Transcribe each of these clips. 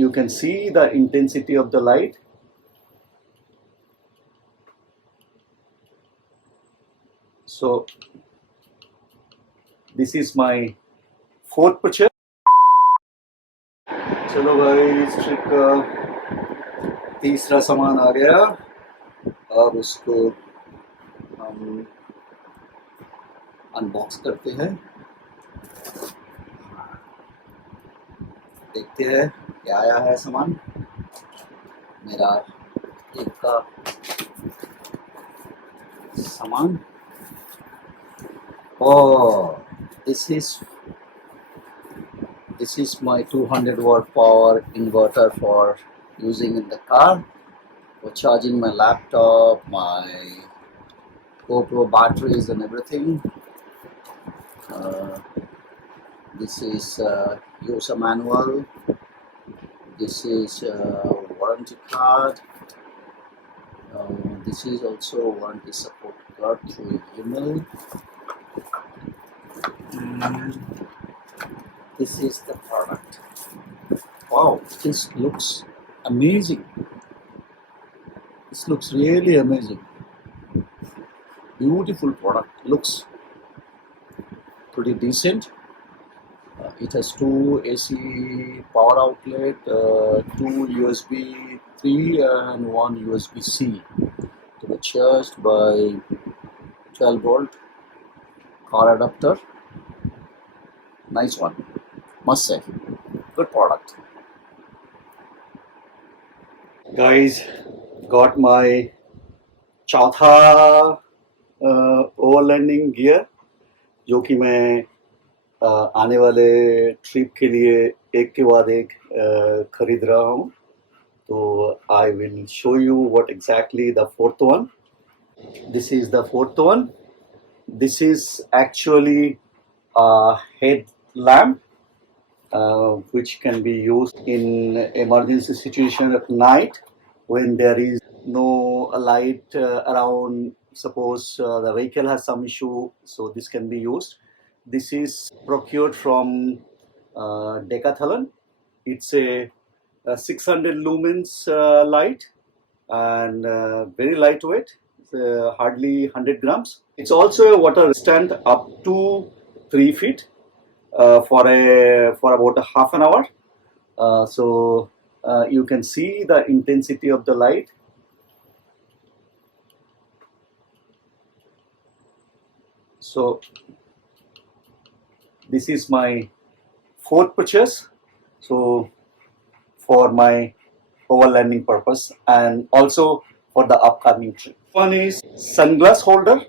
you can see the intensity of the light. So this is my fourth purchase. चलो भाई ट्रिक का तीसरा सामान आ गया, अब उसको हम अनबॉक्स करते हैं, देखते हैं क्या आया है सामान। मेरा एक का सामान, और this is my 200 watt power inverter for using in the car for charging my laptop, my GoPro batteries and everything. This is user manual. This is warranty card. This is also warranty support card through email. This is the product. Wow, this looks amazing. This looks really amazing. Beautiful product. Looks pretty decent. It has two AC power outlet, two USB 3 and one USB-C to be charged by 12 volt car adapter. Nice one, must say. Good product. Guys, got my चौथा overlanding gear, जो कि मैं आने वाले ट्रिप के लिए एक के बाद एक खरीद रहा हूँ. तो I will show you what exactly the fourth one. This is the fourth one. This is actually headlamp, which can be used in emergency situation at night when there is no light around. Suppose the vehicle has some issue, so this can be used. This is procured from Decathlon. It's a 600 lumens light and very lightweight, hardly 100 grams. It's also a water resistant up to 3 feet for about a half an hour. So you can see the intensity of the light. So this is my fourth purchase. So for my overlanding purpose and also for the upcoming trip. One is sunglass holder.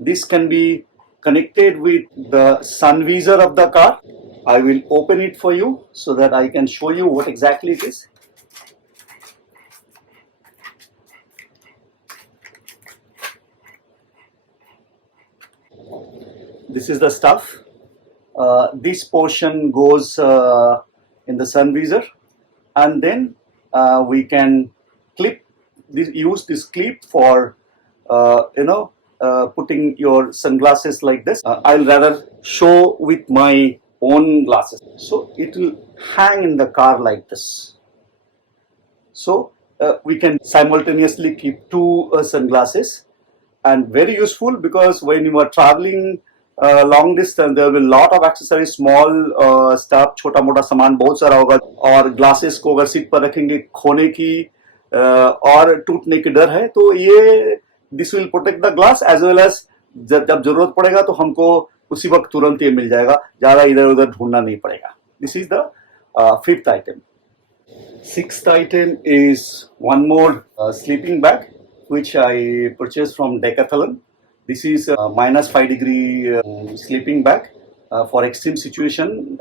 This can be connected with the Sunvisor of the car. I will open it for you so that I can show you what exactly it is. This is the stuff. This portion goes in the Sunvisor, and then we can use this clip for putting your sunglasses like this. I'll rather show with my own glasses. So it will hang in the car like this. So we can simultaneously keep two sunglasses, and very useful because when you are traveling long distance, there will be a lot of accessories, small stuff, छोटा मोटा सामान बहुत सारा होगा, और ग्लासेस को अगर सीट पर रखेंगे खोने की और टूटने की डर है, तो ये this will protect the glass as well as जब जरूरत पड़ेगा तो हमको उसी वक्त तुरंत ये मिल जाएगा, ज्यादा इधर उधर ढूंढना नहीं पड़ेगा. This is the fifth item. Sixth item is one more sleeping bag which I purchased from Decathlon. This is a -5-degree sleeping bag for extreme situation.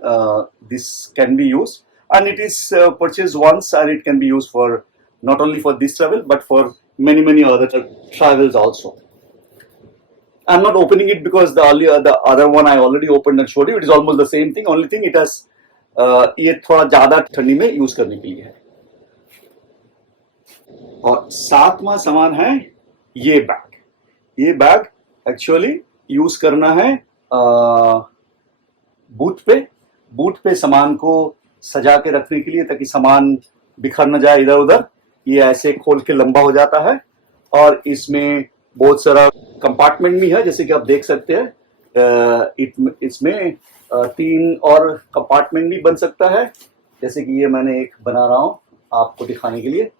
This can be used, and it is purchased once, and it can be used for not only for this travel but for many other travels also. I'm not opening it because the other one I already opened and showed you. It is almost the same thing. Only thing it has ये थोड़ा ज्यादा ठंडी में यूज करने के लिए है. और सातवां सामान है ये बैग. ये बैग एक्चुअली यूज करना है बूथ पे सामान को सजा के रखने के लिए, ताकि सामान बिखर न जाए इधर उधर। ये ऐसे खोल के लंबा हो जाता है और इसमें बहुत सारा कंपार्टमेंट भी है, जैसे कि आप देख सकते हैं। इसमें 3 और कंपार्टमेंट भी बन सकता है, जैसे कि ये मैंने एक बना रहा हूं आपको दिखाने के लिए।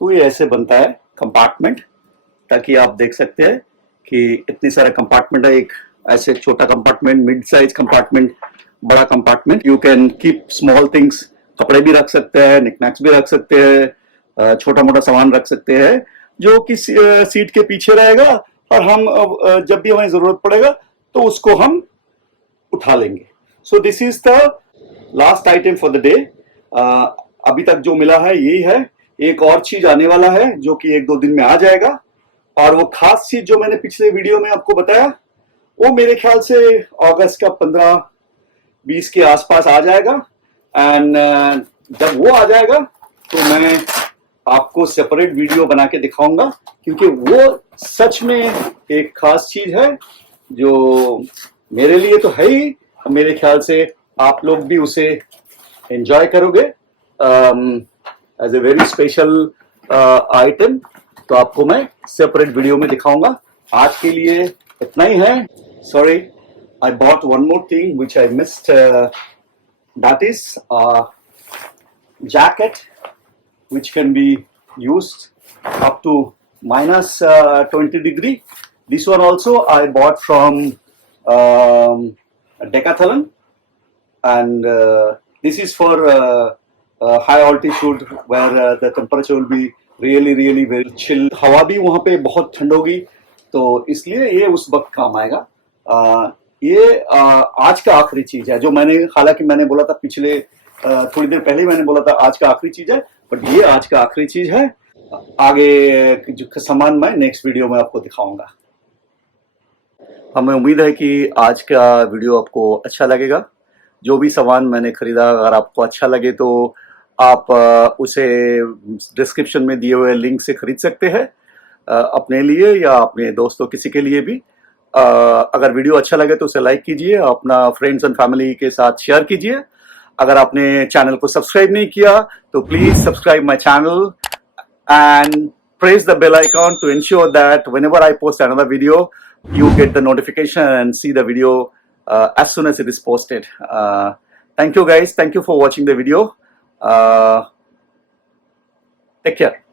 तो ये ऐसे बनता है कंपार्टमेंट, ताकि आप देख सकते हैं कि इतने सारे कंपार्टमेंट है। एक ऐसे छोटा कंपार्टमेंट, मिड साइज कंपार्टमेंट, बड़ा compartment. You can keep small things, कपड़े भी रख सकते हैं, निकनैक्स भी रख सकते हैं, छोटा मोटा सामान रख सकते हैं, जो कि सीट के पीछे रहेगा और हम जब भी हमें जरूरत पड़ेगा तो उसको हम उठा लेंगे। So this is the last item for the day. अभी तक जो मिला है यही है। एक और चीज आने वाला है जो कि 1-2 दिन में आ जाएगा, और वो खास चीज जो मैंने पिछले वीडियो में आपको बताया, वो मेरे ख्याल से अगस्त का 15-20 के आसपास आ जाएगा। एंड जब वो आ जाएगा तो मैं आपको सेपरेट वीडियो बना के दिखाऊंगा, क्योंकि वो सच में एक खास चीज है जो मेरे लिए तो है ही, मेरे ख्याल से आप लोग भी उसे एंजॉय करोगे as a very special item. तो आपको मैं सेपरेट वीडियो में दिखाऊंगा। आज के लिए इतना ही है। Sorry, I bought one more thing which I missed, that is jacket which can be used up to minus 20 degree. This one also I bought from Decathlon, and this is for high altitude where the temperature will be really very chill. हवा भी वहाँ पे बहुत ठंड होगी, तो इसलिए ये उस वक्त काम आएगा। ये आज का आखिरी चीज है जो मैंने, हालांकि मैंने बोला था पिछले थोड़ी देर पहले मैंने बोला था आज का आखिरी चीज है, बट ये आज का आखिरी चीज है। आगे जो सामान मैं नेक्स्ट वीडियो में आपको दिखाऊंगा। हमें उम्मीद है कि आज का वीडियो आपको अच्छा लगेगा। जो भी सामान मैंने खरीदा, अगर आपको अच्छा लगे तो आप उसे डिस्क्रिप्शन में दिए हुए लिंक से खरीद सकते हैं, अपने लिए या अपने दोस्तों किसी के लिए भी। अगर वीडियो अच्छा लगे तो उसे लाइक कीजिए, अपना फ्रेंड्स एंड फैमिली के साथ शेयर कीजिए। अगर आपने चैनल को सब्सक्राइब नहीं किया तो please subscribe my channel and press the bell icon to ensure that whenever I post another video, you get the notification and see the video as soon as it is posted. Thank you guys. Thank you for watching the video. Take care.